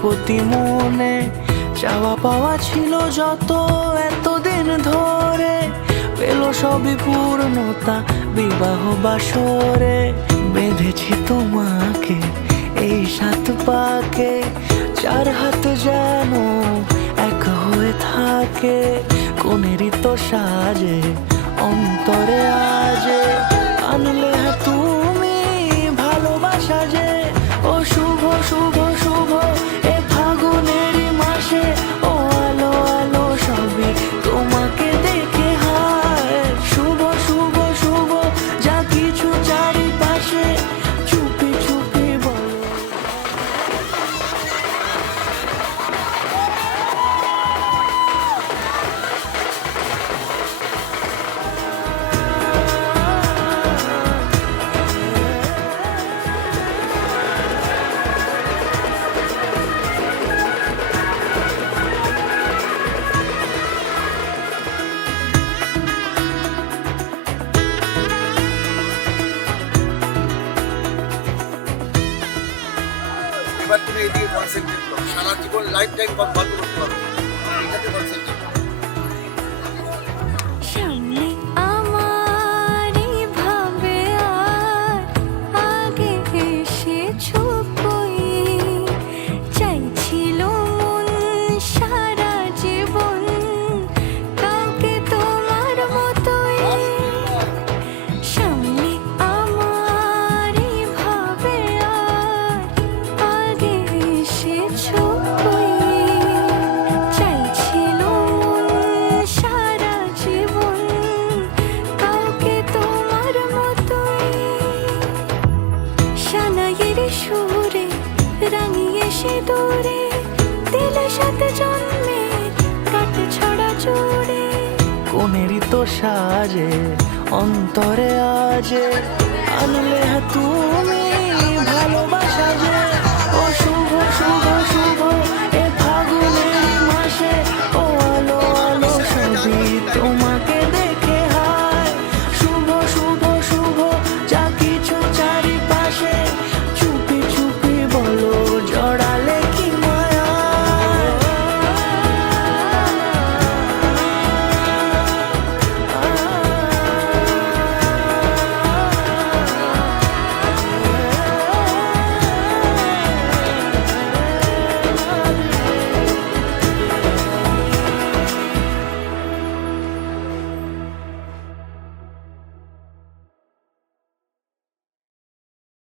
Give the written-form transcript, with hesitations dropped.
প্রতি মনে চাওয়া পাওয়া ছিল যত এতদিন ধরে, পেল সবই পূর্ণতা বিবাহ বাসরে। বেঁধেছি তোমাকে এই 7 পাকে, 4 হাত যেন এক হয়ে থাকে। কোনেরই তো সাজে অন্তরে আজে, আনলে তুমি ভালোবাসা যে। ও শুভ শুভ শুভ এ ফাগুনেরই মাসে, ও আলো আলো সবই তোমাকে দেখে হায়। শুভ শুভ শুভ যা কিছু চারিপাশে, চুপি চুপি বলো। এবার তুমি এদিকে কনসেন্ট্রেট করো, সারা জীবন লাইফ টাইম ভালো করতে পারো, এটাতে কনসেন্ট্রেট করো। সামনে আমার ভাবে আর আগে এসেছো কই, চাইছিল মন সারা জীবন কাউকে তোমার মতোই। সামনে আমার ভাবে আর আগে এসেছো কই, চাইছিল মন সারা জীবন কাউকে তোমার মতোই। সানাইয়ের সুরে রাঙিয়ে সে দূরে, দিলে 7 জন্মে কাট ছড়া জোড়ে। কোনেরই তো সাজে অন্তরে আজে, আনলে তুমি